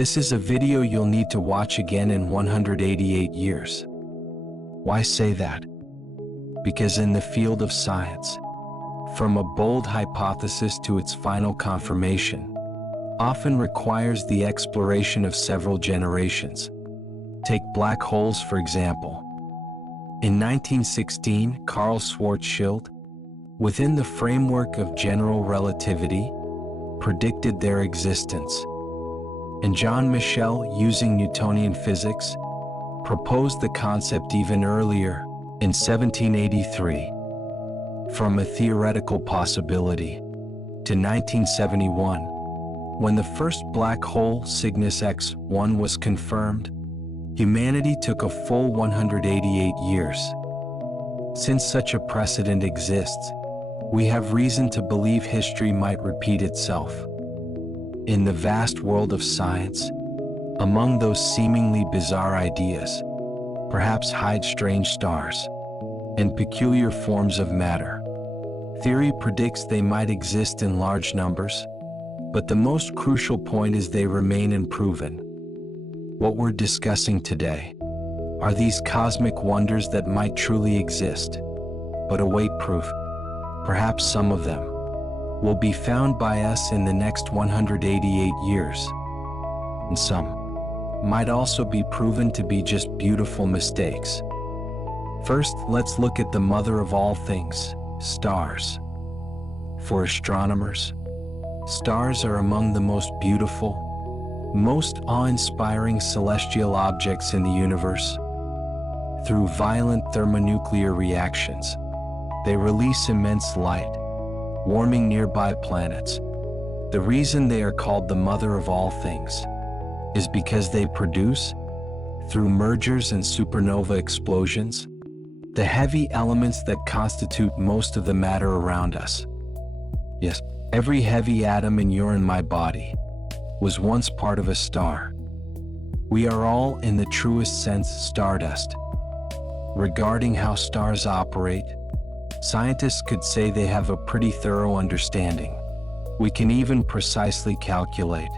This is a video you'll need to watch again in 188 years. Why say that? Because in the field of science, from a bold hypothesis to its final confirmation, often requires the exploration of several generations. Take black holes, for example. In 1916, Carl Schwarzschild, within the framework of general relativity, predicted their existence. And Jean Michel, using Newtonian physics, proposed the concept even earlier, in 1783. From a theoretical possibility, to 1971, when the first black hole, Cygnus X1, was confirmed, humanity took a full 188 years. Since such a precedent exists, we have reason to believe history might repeat itself. In the vast world of science, among those seemingly bizarre ideas, perhaps hide strange stars and peculiar forms of matter. Theory predicts they might exist in large numbers, but the most crucial point is they remain unproven. What we're discussing today are these cosmic wonders that might truly exist, but await proof. Perhaps some of them will be found by us in the next 188 years, and some might also be proven to be just beautiful mistakes. First, let's look at the mother of all things, stars. For astronomers, stars are among the most beautiful, most awe-inspiring celestial objects in the universe. Through violent thermonuclear reactions, they release immense light, warming nearby planets. The reason they are called the mother of all things is because they produce, through mergers and supernova explosions, the heavy elements that constitute most of the matter around us. Yes, every heavy atom in your and my body was once part of a star. We are all, in the truest sense, stardust. Regarding how stars operate, scientists could say they have a pretty thorough understanding. We can even precisely calculate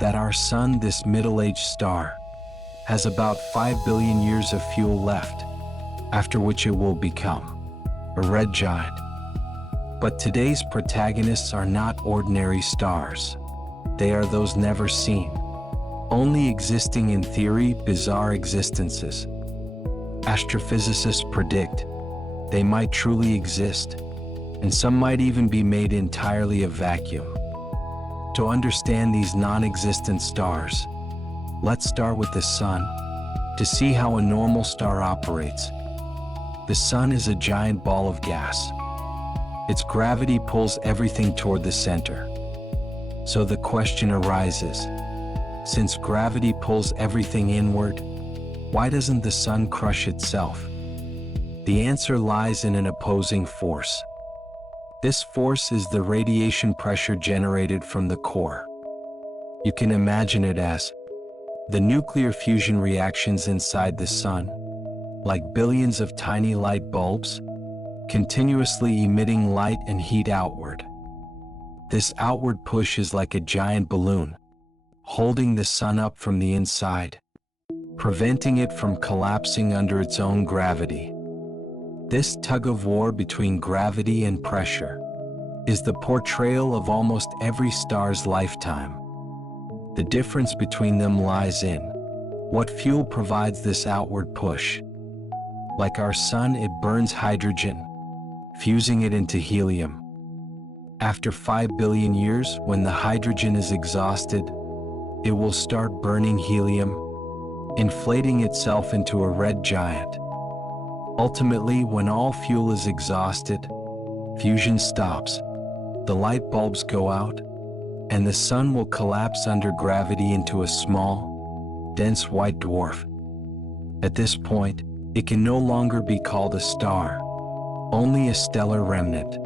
that our sun, this middle-aged star, has about 5 billion years of fuel left, after which it will become a red giant. But today's protagonists are not ordinary stars. They are those never seen, only existing in theory, bizarre existences. Astrophysicists predict they might truly exist, and some might even be made entirely of vacuum. To understand these non-existent stars, let's start with the sun, to see how a normal star operates. The sun is a giant ball of gas. Its gravity pulls everything toward the center. So the question arises, since gravity pulls everything inward, why doesn't the sun crush itself? The answer lies in an opposing force. This force is the radiation pressure generated from the core. You can imagine it as the nuclear fusion reactions inside the sun, like billions of tiny light bulbs, continuously emitting light and heat outward. This outward push is like a giant balloon, holding the sun up from the inside, preventing it from collapsing under its own gravity. This tug-of-war between gravity and pressure is the portrayal of almost every star's lifetime. The difference between them lies in what fuel provides this outward push. Like our sun, it burns hydrogen, fusing it into helium. After 5 billion years, when the hydrogen is exhausted, it will start burning helium, inflating itself into a red giant. Ultimately, when all fuel is exhausted, fusion stops, the light bulbs go out, and the sun will collapse under gravity into a small, dense white dwarf. At this point, it can no longer be called a star, only a stellar remnant.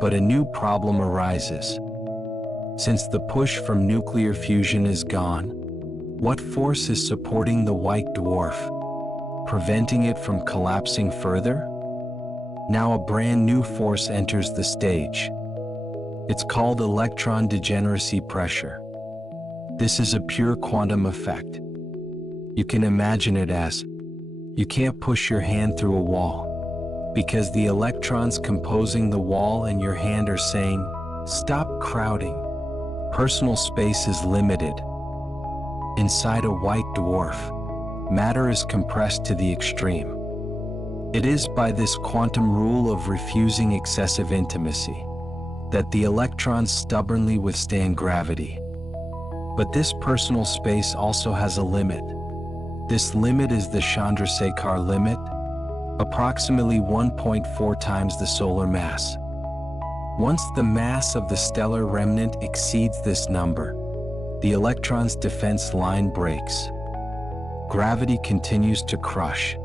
But a new problem arises. Since the push from nuclear fusion is gone, what force is supporting the white dwarf, preventing it from collapsing further? Now a brand new force enters the stage. It's called electron degeneracy pressure. This is a pure quantum effect. You can imagine it as, you can't push your hand through a wall, because the electrons composing the wall and your hand are saying, stop crowding. Personal space is limited. Inside a white dwarf, matter is compressed to the extreme. It is by this quantum rule of refusing excessive intimacy that the electrons stubbornly withstand gravity. But this personal space also has a limit. This limit is the Chandrasekhar limit, approximately 1.4 times the solar mass. Once the mass of the stellar remnant exceeds this number, the electron's defense line breaks. Gravity continues to crush.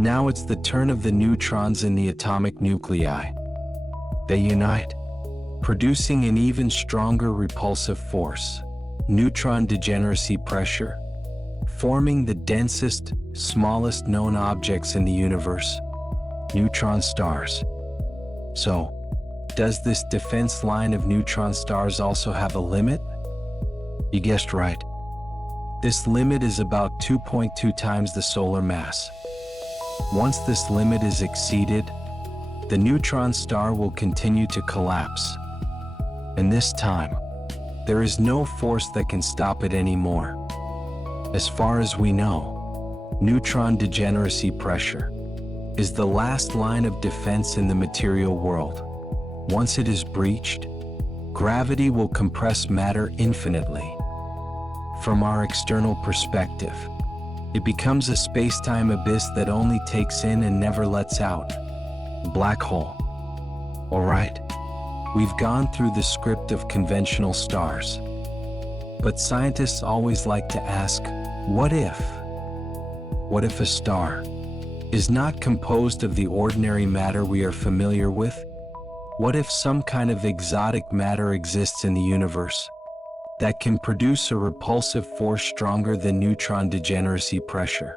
Now it's the turn of the neutrons in the atomic nuclei. They unite, producing an even stronger repulsive force, neutron degeneracy pressure, forming the densest, smallest known objects in the universe, neutron stars. So, does this defense line of neutron stars also have a limit? You guessed right. This limit is about 2.2 times the solar mass. Once this limit is exceeded, the neutron star will continue to collapse. And this time, there is no force that can stop it anymore. As far as we know, neutron degeneracy pressure is the last line of defense in the material world. Once it is breached, gravity will compress matter infinitely. From our external perspective, it becomes a space-time abyss that only takes in and never lets out. Black hole. All right, we've gone through the script of conventional stars. But scientists always like to ask, what if? What if a star is not composed of the ordinary matter we are familiar with? What if some kind of exotic matter exists in the universe that can produce a repulsive force stronger than neutron degeneracy pressure?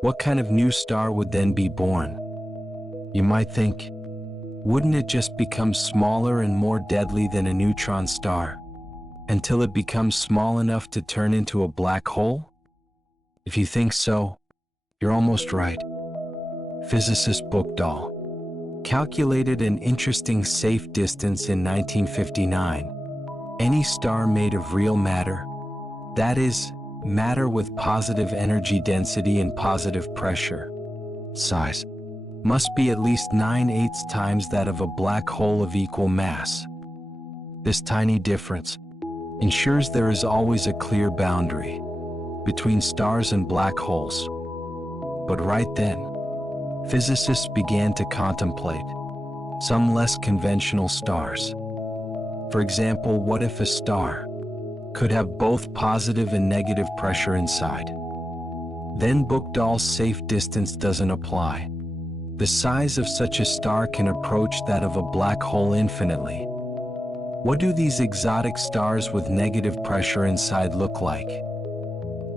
What kind of new star would then be born? You might think, wouldn't it just become smaller and more deadly than a neutron star, until it becomes small enough to turn into a black hole? If you think so, you're almost right. Physicist Buchdahl calculated an interesting safe distance in 1959. Any star made of real matter, that is, matter with positive energy density and positive pressure, size, must be at least 9/8 times that of a black hole of equal mass. This tiny difference ensures there is always a clear boundary between stars and black holes. But right then, physicists began to contemplate some less conventional stars. For example, what if a star could have both positive and negative pressure inside? Then Buchdahl's safe distance doesn't apply. The size of such a star can approach that of a black hole infinitely. What do these exotic stars with negative pressure inside look like?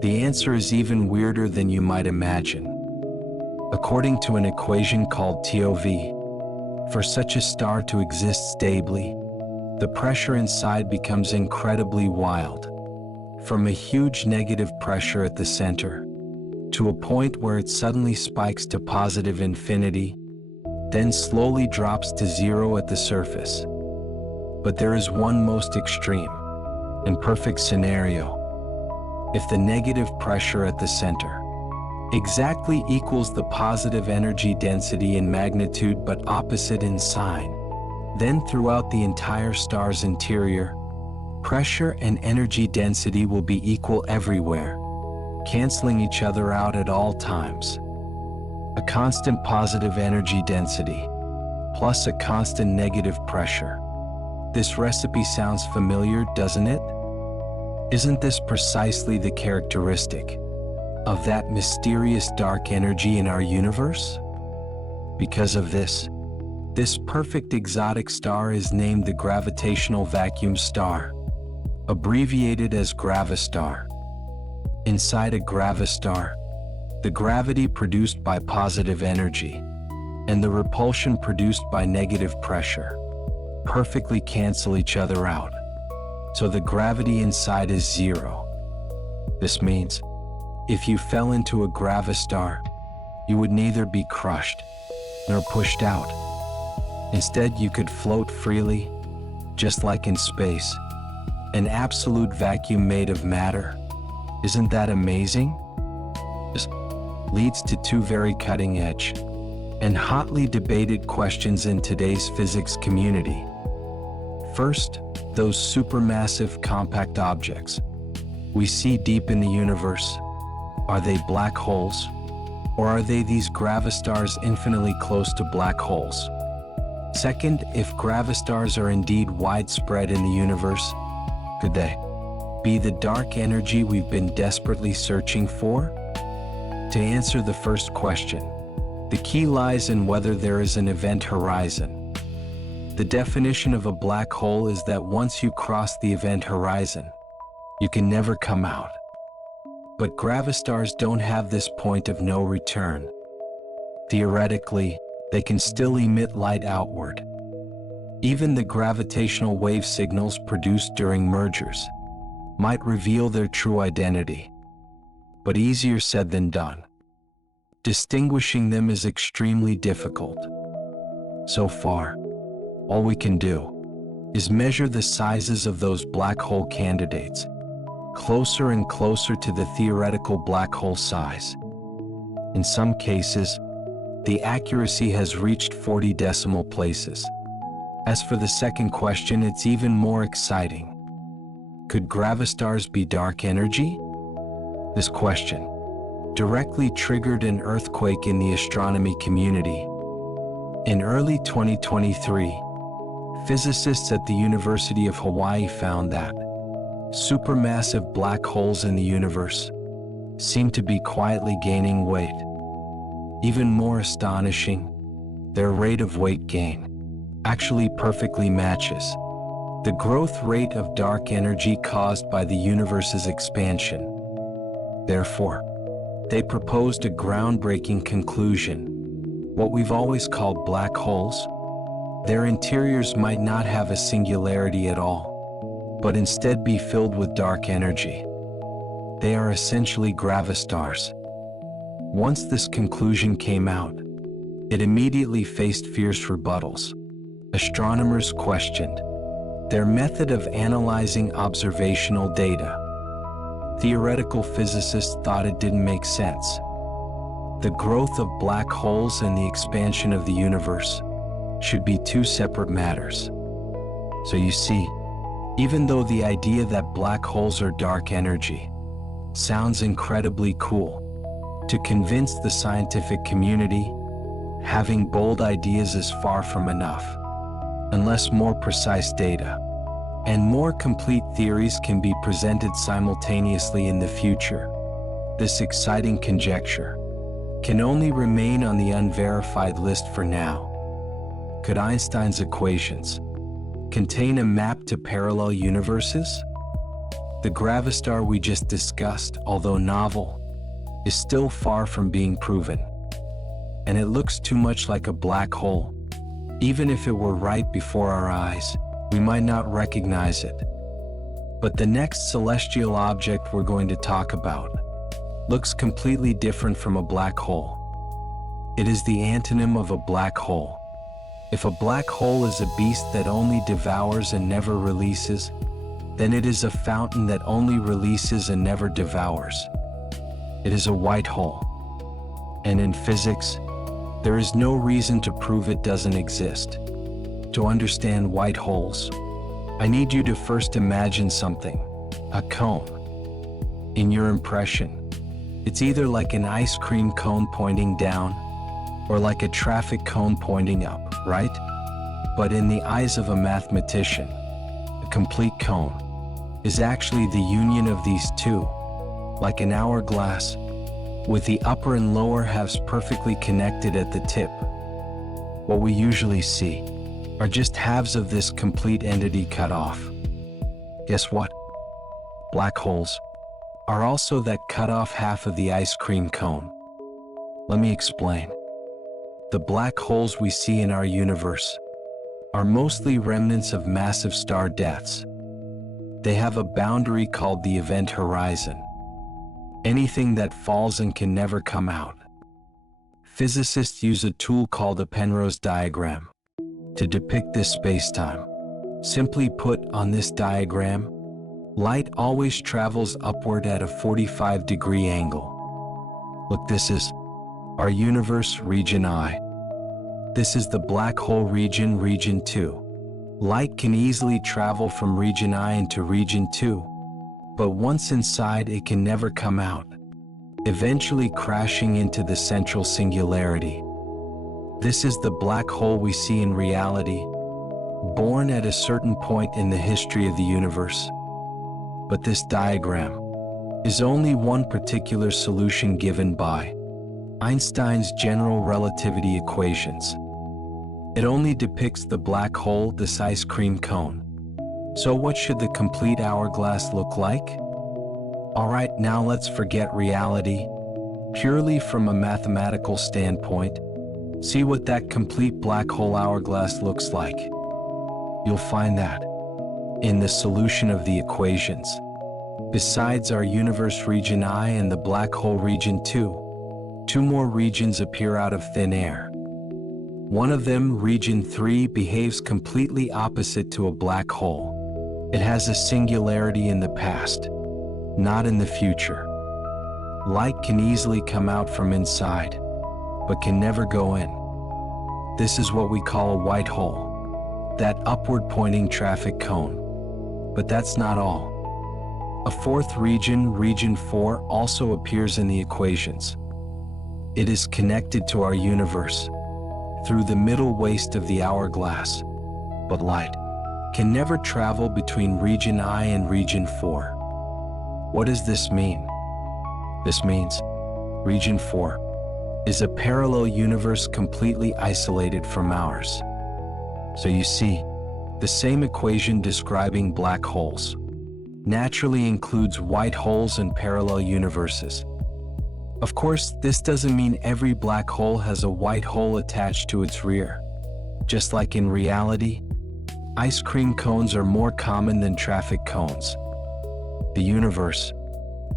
The answer is even weirder than you might imagine. According to an equation called TOV, for such a star to exist stably, the pressure inside becomes incredibly wild, from a huge negative pressure at the center, to a point where it suddenly spikes to positive infinity, then slowly drops to zero at the surface. But there is one most extreme and perfect scenario. If the negative pressure at the center exactly equals the positive energy density in magnitude but opposite in sign, then throughout the entire star's interior, pressure and energy density will be equal everywhere, canceling each other out at all times. A constant positive energy density plus a constant negative pressure. This recipe sounds familiar, doesn't it? Isn't this precisely the characteristic of that mysterious dark energy in our universe? Because of this perfect exotic star is named the gravitational vacuum star, abbreviated as gravistar. Inside a gravistar, the gravity produced by positive energy and the repulsion produced by negative pressure perfectly cancel each other out. so the gravity inside is zero. This means, if you fell into a gravistar, you would neither be crushed nor pushed out. Instead, you could float freely, just like in space, an absolute vacuum made of matter. Isn't that amazing? This leads to two very cutting-edge and hotly debated questions in today's physics community. First, those supermassive compact objects we see deep in the universe, are they black holes? Or are they these gravistars infinitely close to black holes? Second, if gravistars are indeed widespread in the universe, could they be the dark energy we've been desperately searching for? To answer the first question, the key lies in whether there is an event horizon. The definition of a black hole is that once you cross the event horizon, you can never come out. But gravistars don't have this point of no return. Theoretically, they can still emit light outward. Even the gravitational wave signals produced during mergers might reveal their true identity. But easier said than done. Distinguishing them is extremely difficult. So far, all we can do is measure the sizes of those black hole candidates, closer and closer to the theoretical black hole size. In some cases, the accuracy has reached 40 decimal places. As for the second question, it's even more exciting. Could gravistars be dark energy? This question directly triggered an earthquake in the astronomy community. In early 2023, physicists at the University of Hawaii found that supermassive black holes in the universe seem to be quietly gaining weight. Even more astonishing, their rate of weight gain actually perfectly matches the growth rate of dark energy caused by the universe's expansion. Therefore, they proposed a groundbreaking conclusion. What we've always called black holes, their interiors might not have a singularity at all, but instead be filled with dark energy. They are essentially gravistars. Once this conclusion came out, it immediately faced fierce rebuttals. Astronomers questioned their method of analyzing observational data. Theoretical physicists thought it didn't make sense. The growth of black holes and the expansion of the universe should be two separate matters. So you see, even though the idea that black holes are dark energy sounds incredibly cool, to convince the scientific community, having bold ideas is far from enough. Unless more precise data and more complete theories can be presented simultaneously in the future, this exciting conjecture can only remain on the unverified list for now. Could Einstein's equations contain a map to parallel universes? The gravistar we just discussed, although novel, is still far from being proven. And it looks too much like a black hole. Even if it were right before our eyes, we might not recognize it. But the next celestial object we're going to talk about looks completely different from a black hole. It is the antonym of a black hole. If a black hole is a beast that only devours and never releases, then it is a fountain that only releases and never devours. It is a white hole. And in physics, there is no reason to prove it doesn't exist. To understand white holes, I need you to first imagine something, a cone. In your impression, it's either like an ice cream cone pointing down, or like a traffic cone pointing up, right? But in the eyes of a mathematician, a complete cone is actually the union of these two, like an hourglass, with the upper and lower halves perfectly connected at the tip. What we usually see are just halves of this complete entity cut off. Guess what? Black holes are also that cut off half of the ice cream cone. Let me explain. The black holes we see in our universe are mostly remnants of massive star deaths. They have a boundary called the event horizon. Anything that falls and can never come out. Physicists use a tool called a Penrose diagram to depict this spacetime. Simply put, on this diagram, light always travels upward at a 45-degree angle. Look, this is our universe, region I. This is the black hole region, region 2. Light can easily travel from region I into region 2, but once inside it can never come out, eventually crashing into the central singularity. This is the black hole we see in reality, born at a certain point in the history of the universe. But this diagram is only one particular solution given by Einstein's general relativity equations. It only depicts the black hole, this ice cream cone. So what should the complete hourglass look like? Alright, now let's forget reality. Purely from a mathematical standpoint, see what that complete black hole hourglass looks like. You'll find that in the solution of the equations, besides our universe region I and the black hole region 2, two more regions appear out of thin air. One of them, region 3, behaves completely opposite to a black hole. It has a singularity in the past, not in the future. Light can easily come out from inside, but can never go in. This is what we call a white hole, that upward pointing traffic cone. But that's not all. A fourth region, region 4, also appears in the equations. It is connected to our universe through the middle waist of the hourglass, but light can never travel between region I and region 4. What does this mean? This means region 4 is a parallel universe completely isolated from ours. So you see, the same equation describing black holes naturally includes white holes and parallel universes. Of course, this doesn't mean every black hole has a white hole attached to its rear. Just like in reality, ice cream cones are more common than traffic cones. The universe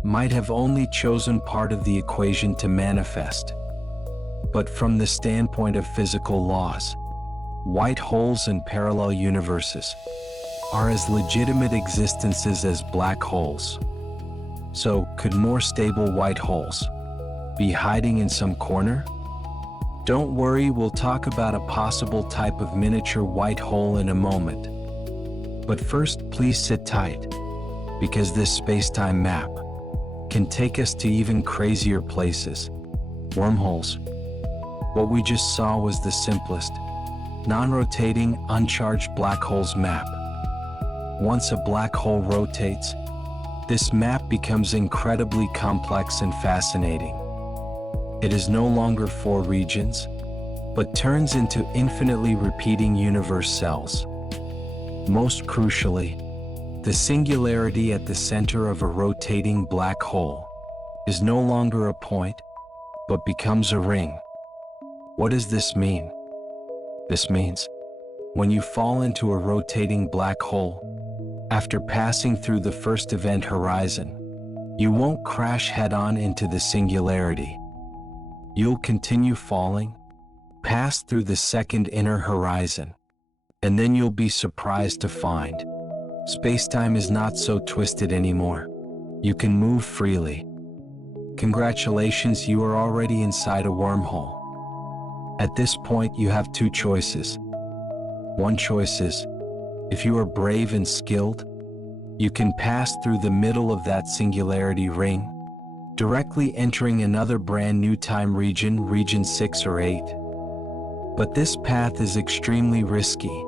might have only chosen part of the equation to manifest. But from the standpoint of physical laws, white holes and parallel universes are as legitimate existences as black holes. So, could more stable white holes be hiding in some corner? Don't worry, we'll talk about a possible type of miniature white hole in a moment. But first, please sit tight, because this space-time map can take us to even crazier places. Wormholes. What we just saw was the simplest, non-rotating, uncharged black holes map. Once a black hole rotates, this map becomes incredibly complex and fascinating. It is no longer 4 regions, but turns into infinitely repeating universe cells. Most crucially, the singularity at the center of a rotating black hole is no longer a point, but becomes a ring. What does this mean? This means, when you fall into a rotating black hole, after passing through the first event horizon, you won't crash head-on into the singularity. You'll continue falling, pass through the second inner horizon, and then you'll be surprised to find space-time is not so twisted anymore. You can move freely. Congratulations, you are already inside a wormhole. At this point, you have 2 choices. One choice is, if you are brave and skilled, you can pass through the middle of that singularity ring, directly entering another brand new time region, region 6 or 8. But this path is extremely risky,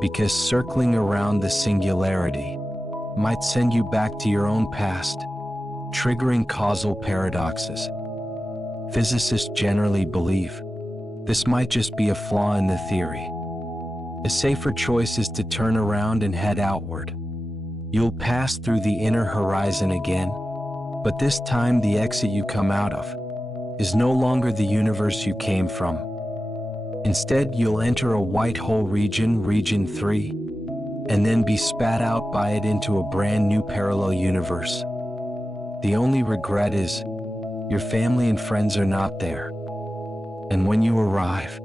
because circling around the singularity might send you back to your own past, triggering causal paradoxes. Physicists generally believe this might just be a flaw in the theory. A safer choice is to turn around and head outward. You'll pass through the inner horizon again, but this time the exit you come out of is no longer the universe you came from. Instead, you'll enter a white hole region, region 3. and then be spat out by it into a brand new parallel universe. The only regret is your family and friends are not there. And when you arrive,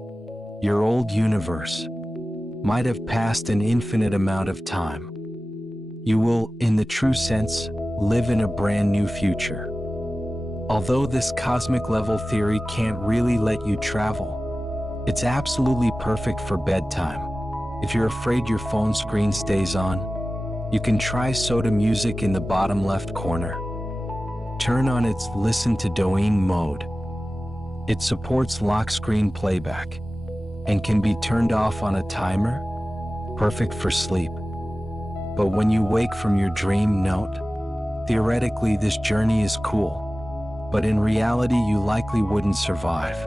your old universe might have passed an infinite amount of time. You will, in the true sense, live in a brand new future. Although this cosmic level theory can't really let you travel, it's absolutely perfect for bedtime. If you're afraid your phone screen stays on, you can try soda music in the bottom left corner. Turn on its listen to Doing mode. It supports lock screen playback and can be turned off on a timer, perfect for sleep. But when you wake from your dream, note, theoretically this journey is cool, but in reality you likely wouldn't survive.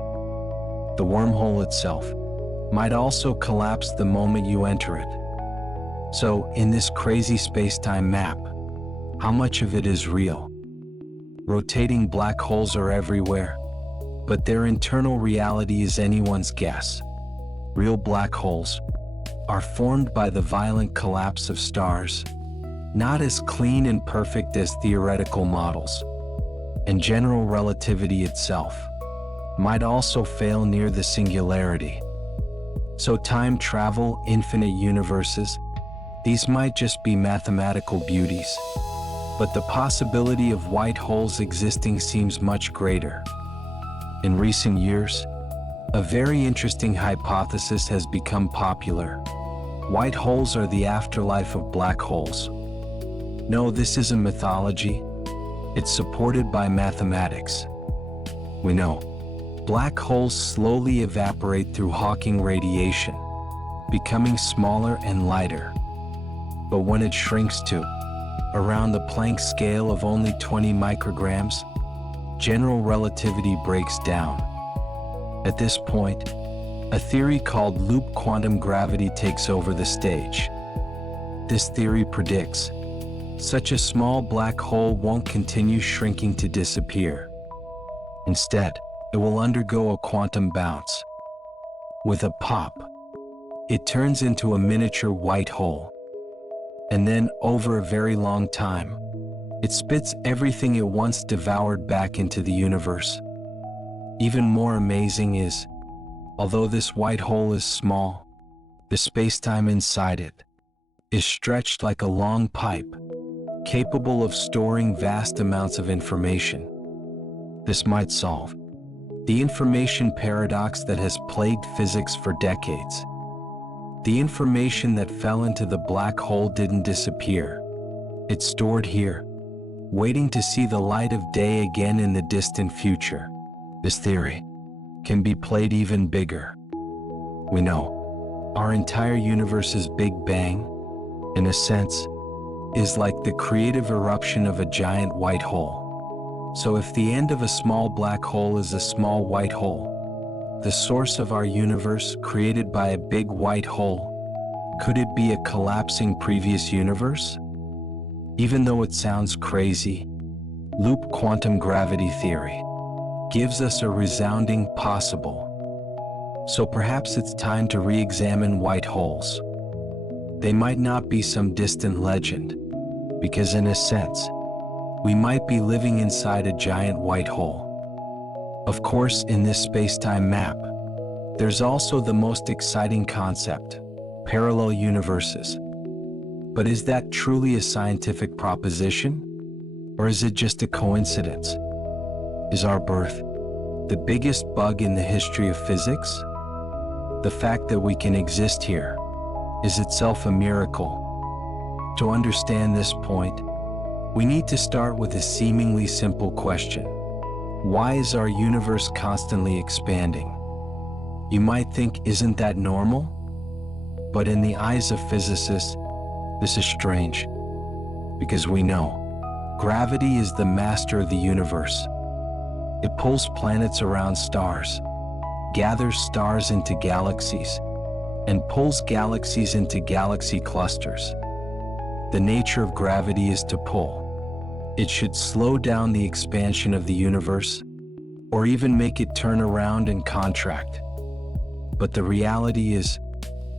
The wormhole itself might also collapse the moment you enter it. So, in this crazy space-time map, how much of it is real? Rotating black holes are everywhere, but their internal reality is anyone's guess. Real black holes are formed by the violent collapse of stars, not as clean and perfect as theoretical models. And general relativity itself might also fail near the singularity. So time travel, infinite universes, these might just be mathematical beauties. But the possibility of white holes existing seems much greater. In recent years, a very interesting hypothesis has become popular. White holes are the afterlife of black holes. No, this isn't mythology. It's supported by mathematics. We know black holes slowly evaporate through Hawking radiation, becoming smaller and lighter. But when it shrinks to around the Planck scale of only 20 micrograms, general relativity breaks down. At this point, a theory called loop quantum gravity takes over the stage. This theory predicts such a small black hole won't continue shrinking to disappear. Instead, it will undergo a quantum bounce. With a pop, it turns into a miniature white hole. And then, over a very long time, it spits everything it once devoured back into the universe. Even more amazing is, although this white hole is small, the space-time inside it is stretched like a long pipe, capable of storing vast amounts of information. This might solve the information paradox that has plagued physics for decades. The information that fell into the black hole didn't disappear. It's stored here, waiting to see the light of day again in the distant future. This theory can be played even bigger. We know our entire universe's Big Bang, in a sense, is like the creative eruption of a giant white hole. So if the end of a small black hole is a small white hole, the source of our universe created by a big white hole, could it be a collapsing previous universe? Even though it sounds crazy, loop quantum gravity theory gives us a resounding possible. So perhaps it's time to re-examine white holes. They might not be some distant legend, because in a sense, we might be living inside a giant white hole. Of course, in this space-time map, there's also the most exciting concept, parallel universes. But is that truly a scientific proposition? Or is it just a coincidence? Is our birth the biggest bug in the history of physics? The fact that we can exist here is itself a miracle. To understand this point, we need to start with a seemingly simple question. Why is our universe constantly expanding? You might think, isn't that normal? But in the eyes of physicists, this is strange, because we know gravity is the master of the universe. It pulls planets around stars, gathers stars into galaxies, and pulls galaxies into galaxy clusters. The nature of gravity is to pull. It should slow down the expansion of the universe, or even make it turn around and contract. But the reality is,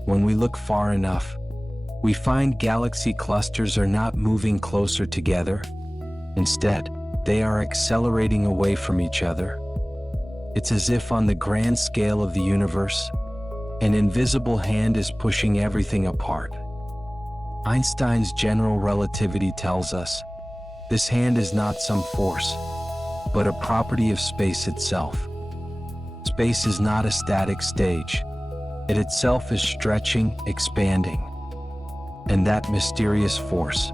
when we look far enough, we find galaxy clusters are not moving closer together. Instead, they are accelerating away from each other. It's as if on the grand scale of the universe, an invisible hand is pushing everything apart. Einstein's general relativity tells us this hand is not some force, but a property of space itself. Space is not a static stage. It itself is stretching, expanding. And that mysterious force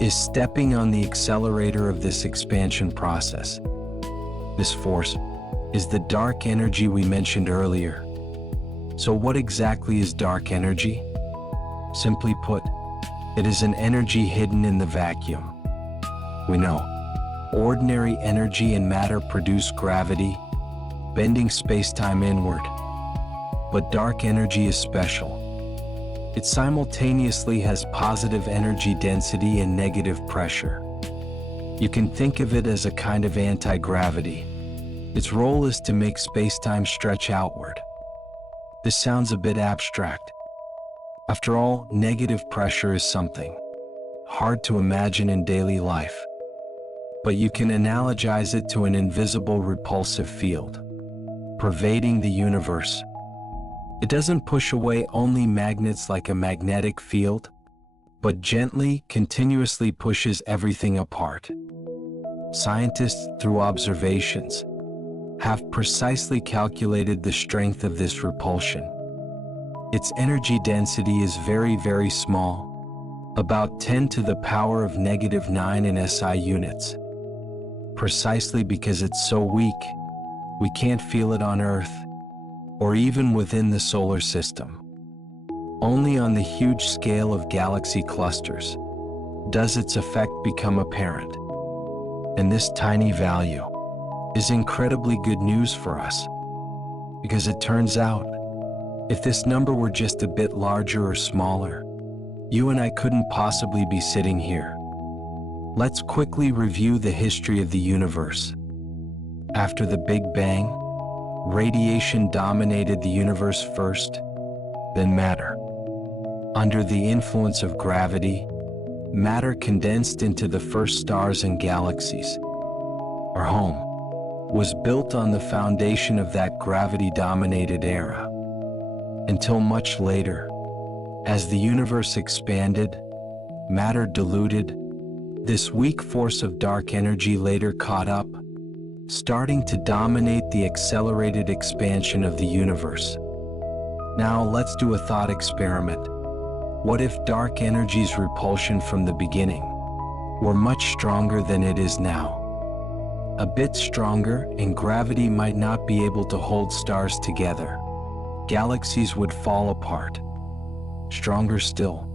is stepping on the accelerator of this expansion process. This force is the dark energy we mentioned earlier. So what exactly is dark energy? Simply put, it is an energy hidden in the vacuum. We know ordinary energy and matter produce gravity, bending space-time inward. But dark energy is special. It simultaneously has positive energy density and negative pressure. You can think of it as a kind of anti-gravity. Its role is to make space-time stretch outward. This sounds a bit abstract. After all, negative pressure is something hard to imagine in daily life. But you can analogize it to an invisible repulsive field pervading the universe. It doesn't push away only magnets like a magnetic field, but gently, continuously pushes everything apart. Scientists, through observations, have precisely calculated the strength of this repulsion. Its energy density is very, very small, about 10 to the power of -9 in SI units. Precisely because it's so weak, we can't feel it on Earth, or even within the solar system. Only on the huge scale of galaxy clusters does its effect become apparent. And this tiny value is incredibly good news for us, because it turns out, if this number were just a bit larger or smaller, you and I couldn't possibly be sitting here. Let's quickly review the history of the universe. After the Big Bang, radiation dominated the universe first, then matter. Under the influence of gravity, matter condensed into the first stars and galaxies. Our home was built on the foundation of that gravity-dominated era. Until much later, as the universe expanded, matter diluted, this weak force of dark energy later caught up, starting to dominate the accelerated expansion of the universe. Now let's do a thought experiment. What if dark energy's repulsion from the beginning were much stronger than it is now? A bit stronger, and gravity might not be able to hold stars together. Galaxies would fall apart. Stronger still,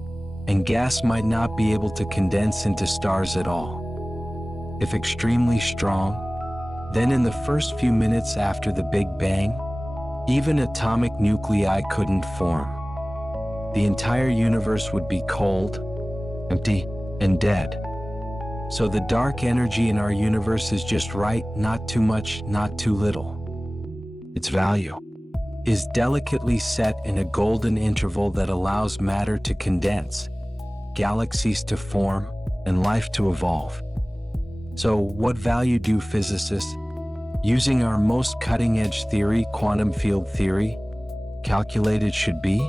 and gas might not be able to condense into stars at all. If extremely strong, then in the first few minutes after the Big Bang, even atomic nuclei couldn't form. The entire universe would be cold, empty, and dead. So the dark energy in our universe is just right, not too much, not too little. Its value is delicately set in a golden interval that allows matter to condense, galaxies to form, and life to evolve. So what value do physicists, using our most cutting-edge theory, quantum field theory, calculate it should be?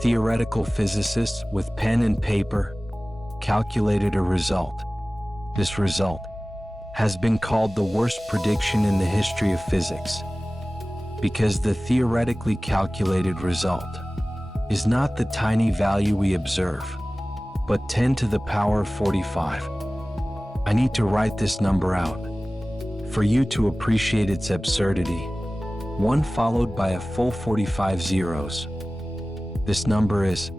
Theoretical physicists with pen and paper calculated a result. This result has been called the worst prediction in the history of physics, because the theoretically calculated result is not the tiny value we observe, but 10 to the power of 45. I need to write this number out for you to appreciate its absurdity, one followed by a full 45 zeros. This number is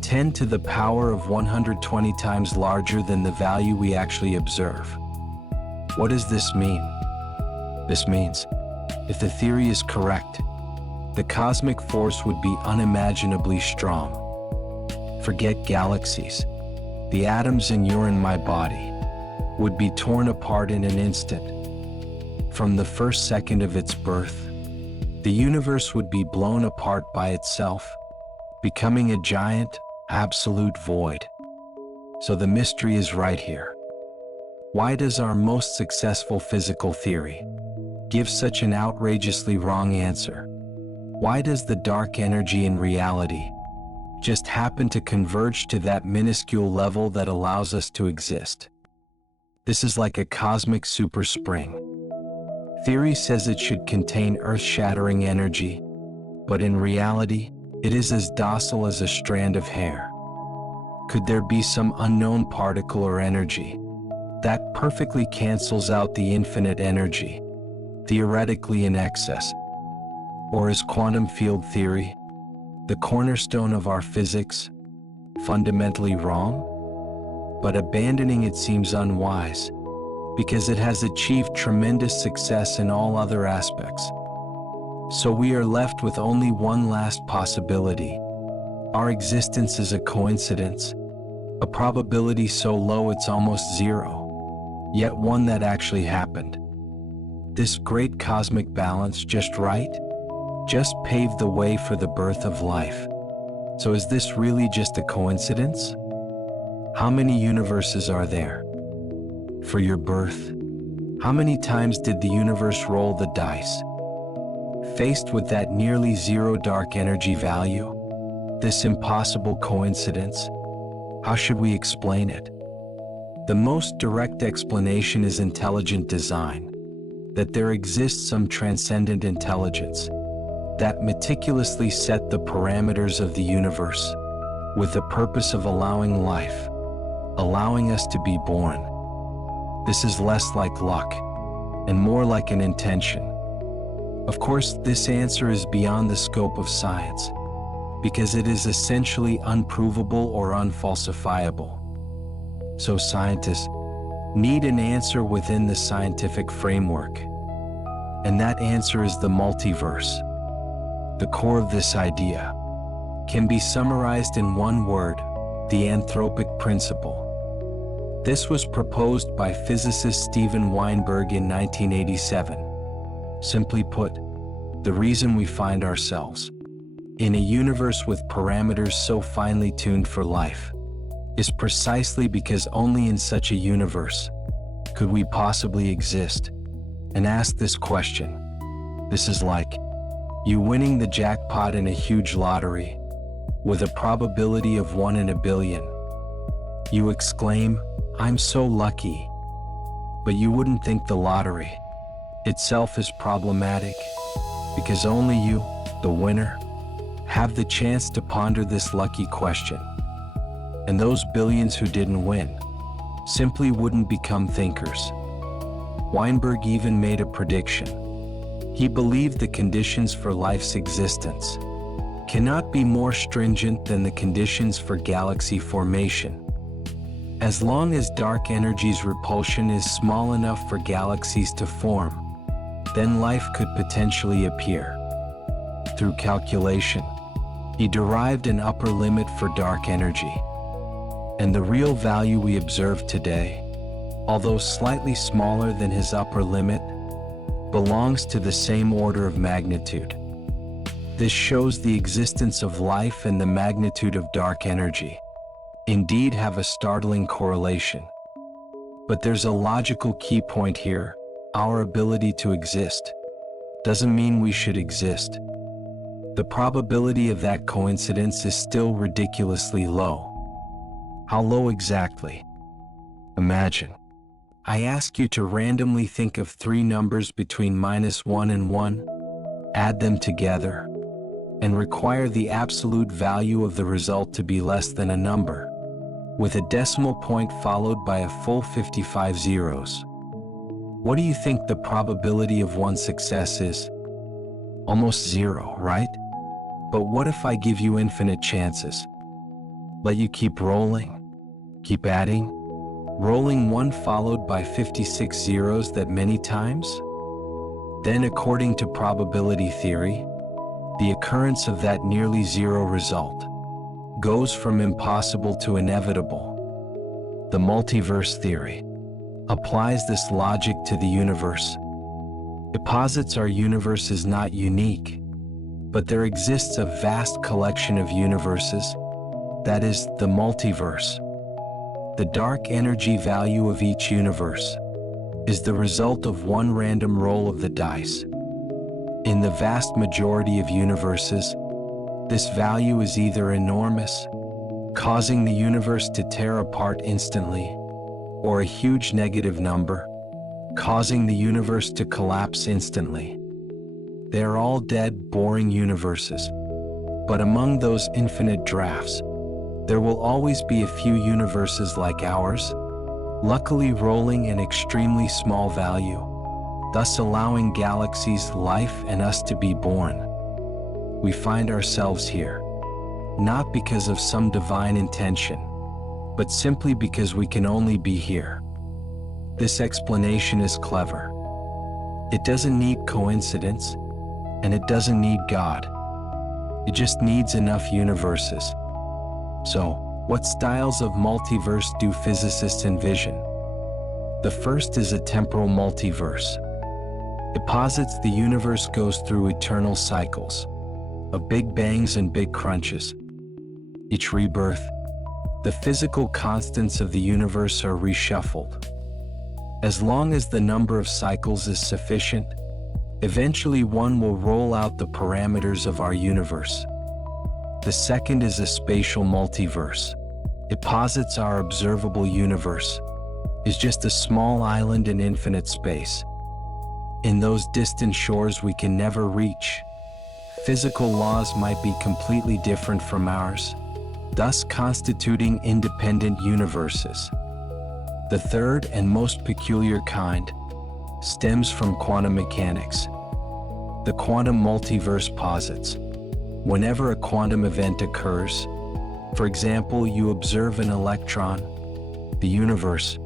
10 to the power of 120 times larger than the value we actually observe. What does this mean? This means, if the theory is correct, the cosmic force would be unimaginably strong. Forget galaxies. The atoms in your and my body would be torn apart in an instant. From the first second of its birth, the universe would be blown apart by itself, becoming a giant, absolute void. So the mystery is right here. Why does our most successful physical theory give such an outrageously wrong answer? Why does the dark energy in reality just happen to converge to that minuscule level that allows us to exist? This is like a cosmic super spring. Theory says it should contain earth-shattering energy, but in reality, it is as docile as a strand of hair. Could there be some unknown particle or energy that perfectly cancels out the infinite energy, theoretically in excess? Or is quantum field theory, the cornerstone of our physics, fundamentally wrong? But abandoning it seems unwise, because it has achieved tremendous success in all other aspects. So we are left with only one last possibility. Our existence is a coincidence, a probability so low it's almost zero, yet one that actually happened. This great cosmic balance just right, just paved the way for the birth of life. So is this really just a coincidence? How many universes are there? For your birth, how many times did the universe roll the dice? Faced with that nearly zero dark energy value, this impossible coincidence, how should we explain it? The most direct explanation is intelligent design, that there exists some transcendent intelligence that meticulously set the parameters of the universe with the purpose of allowing life, allowing us to be born. This is less like luck and more like an intention. Of course, this answer is beyond the scope of science because it is essentially unprovable or unfalsifiable. So scientists need an answer within the scientific framework, and that answer is the multiverse. The core of this idea can be summarized in one word: the anthropic principle. This was proposed by physicist Steven Weinberg in 1987. Simply put, the reason we find ourselves in a universe with parameters so finely tuned for life is precisely because only in such a universe could we possibly exist. And ask this question. This is like you winning the jackpot in a huge lottery with a probability of 1 in a billion. You exclaim, "I'm so lucky." But you wouldn't think the lottery itself is problematic, because only you, the winner, have the chance to ponder this lucky question. And those billions who didn't win simply wouldn't become thinkers. Weinberg even made a prediction. He believed the conditions for life's existence cannot be more stringent than the conditions for galaxy formation. As long as dark energy's repulsion is small enough for galaxies to form, then life could potentially appear. Through calculation, he derived an upper limit for dark energy. And the real value we observe today, although slightly smaller than his upper limit, belongs to the same order of magnitude. This shows the existence of life and the magnitude of dark energy indeed have a startling correlation. But there's a logical key point here. Our ability to exist doesn't mean we should exist. The probability of that coincidence is still ridiculously low. How low exactly? Imagine I ask you to randomly think of 3 numbers between -1 and 1, add them together, and require the absolute value of the result to be less than a number, with a decimal point followed by a full 55 zeros. What do you think the probability of one success is? Almost zero, right? But what if I give you infinite chances? Let you keep rolling, keep adding, rolling 1 followed by 56 zeros that many times? Then, according to probability theory, the occurrence of that nearly zero result goes from impossible to inevitable. The multiverse theory applies this logic to the universe. It posits our universe is not unique, but there exists a vast collection of universes That is, the multiverse. The dark energy value of each universe is the result of one random roll of the dice. In the vast majority of universes, this value is either enormous, causing the universe to tear apart instantly, or a huge negative number, causing the universe to collapse instantly. They are all dead, boring universes. But among those infinite drafts, there will always be a few universes like ours, luckily rolling an extremely small value, thus allowing galaxies, life, and us to be born. We find ourselves here, not because of some divine intention, but simply because we can only be here. This explanation is clever. It doesn't need coincidence, and it doesn't need God. It just needs enough universes. So, what styles of multiverse do physicists envision? The first is a temporal multiverse. It posits the universe goes through eternal cycles of big bangs and big crunches. Each rebirth, the physical constants of the universe are reshuffled. As long as the number of cycles is sufficient, eventually one will roll out the parameters of our universe. The second is a spatial multiverse. It posits our observable universe is just a small island in infinite space. In those distant shores we can never reach, physical laws might be completely different from ours, thus constituting independent universes. The third and most peculiar kind stems from quantum mechanics. The quantum multiverse posits whenever a quantum event occurs, for example, you observe an electron, the universe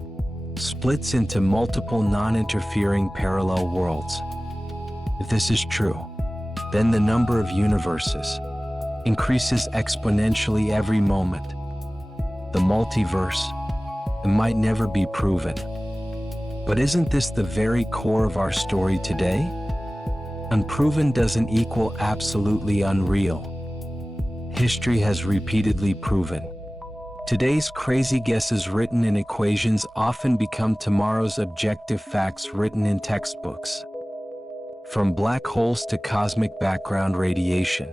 splits into multiple non-interfering parallel worlds. If this is true, then the number of universes increases exponentially every moment. The multiverse, it might never be proven. But isn't this the very core of our story today? Unproven doesn't equal absolutely unreal. History has repeatedly proven. Today's crazy guesses written in equations often become tomorrow's objective facts written in textbooks. From black holes to cosmic background radiation,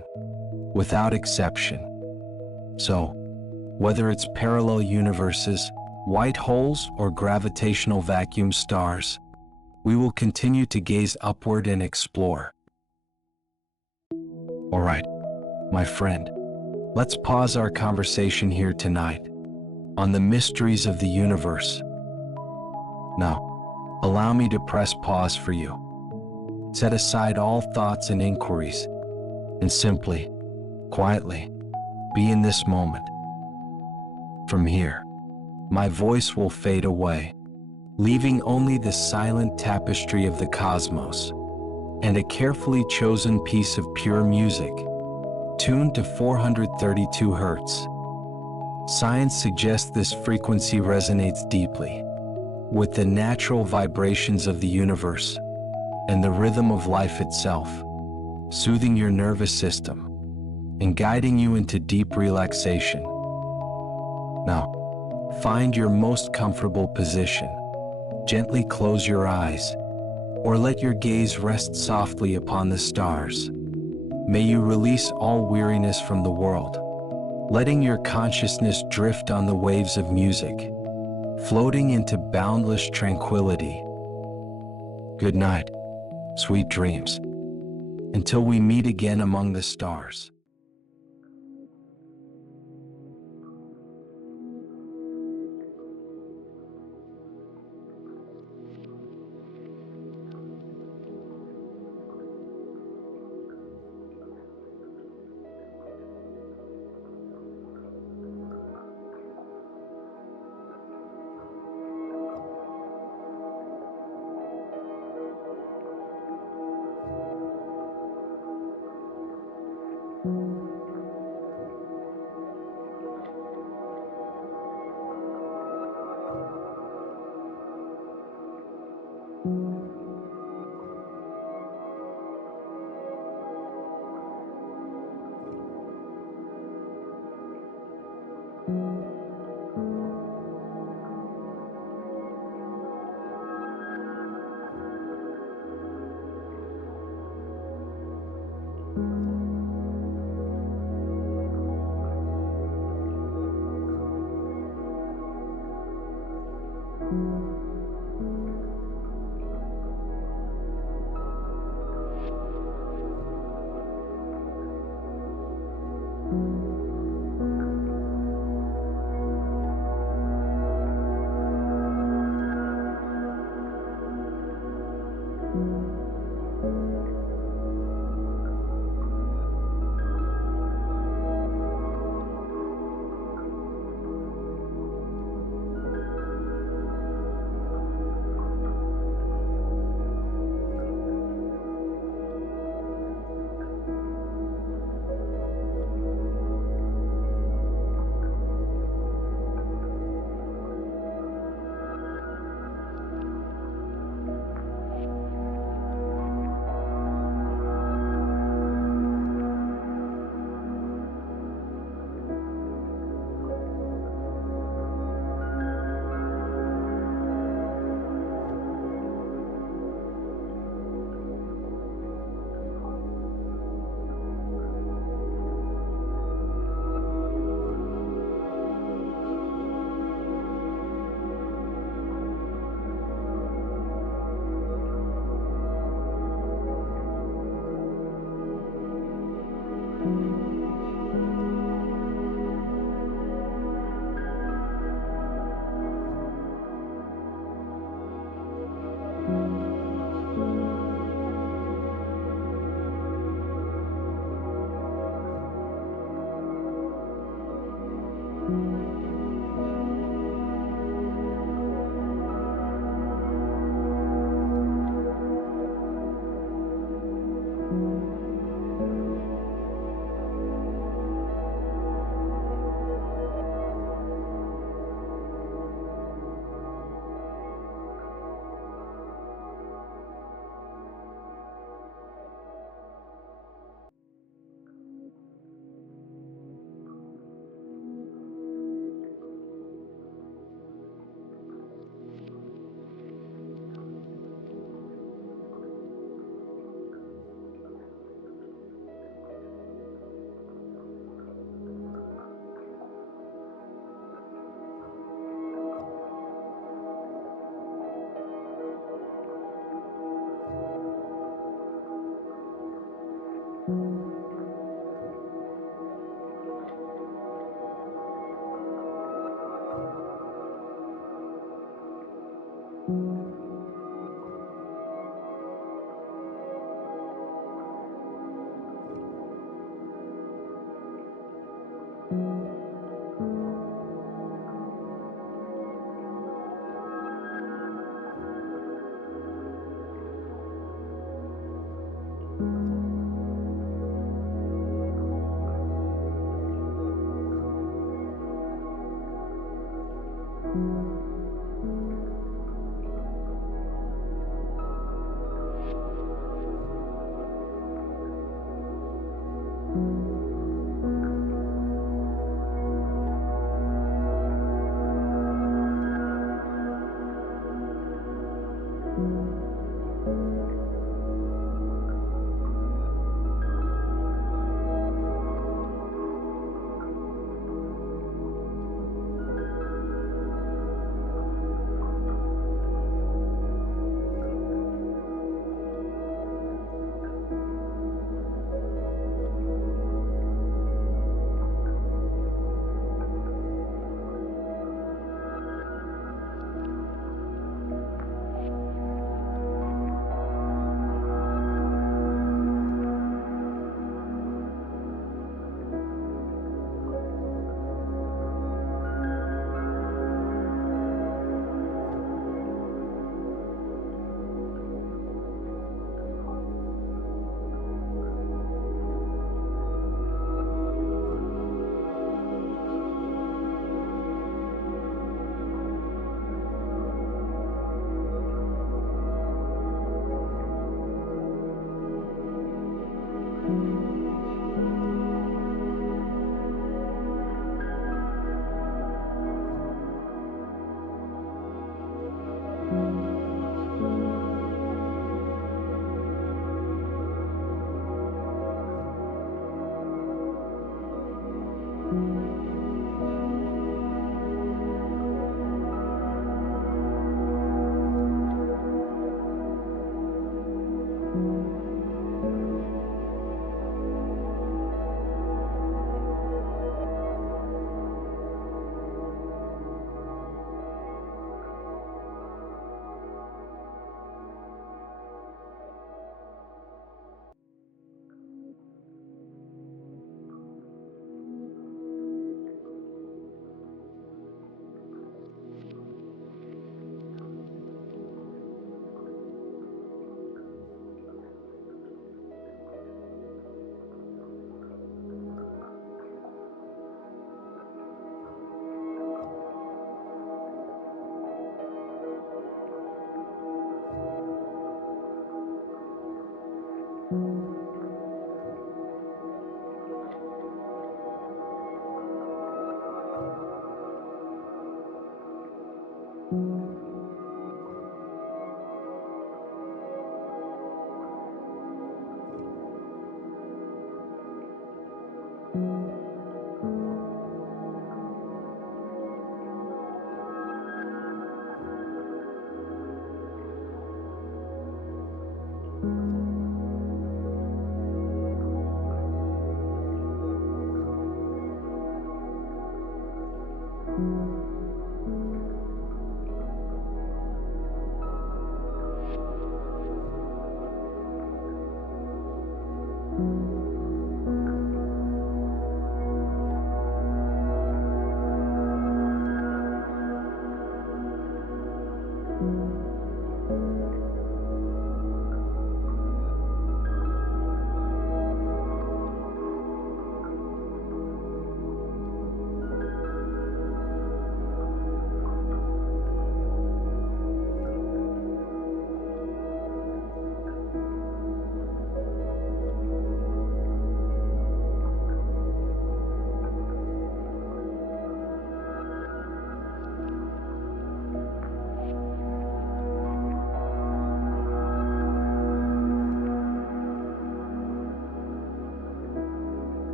without exception. So, whether it's parallel universes, white holes, or gravitational vacuum stars, we will continue to gaze upward and explore. All right, my friend, let's pause our conversation here tonight on the mysteries of the universe. Now, allow me to press pause for you. Set aside all thoughts and inquiries, and simply, quietly, be in this moment. From here, my voice will fade away, leaving only the silent tapestry of the cosmos and a carefully chosen piece of pure music, tuned to 432 Hz. Science suggests this frequency resonates deeply with the natural vibrations of the universe and the rhythm of life itself, soothing your nervous system and guiding you into deep relaxation. Now, find your most comfortable position. Gently close your eyes, or let your gaze rest softly upon the stars. May you release all weariness from the world, letting your consciousness drift on the waves of music, floating into boundless tranquility. Good night, sweet dreams, until we meet again among the stars.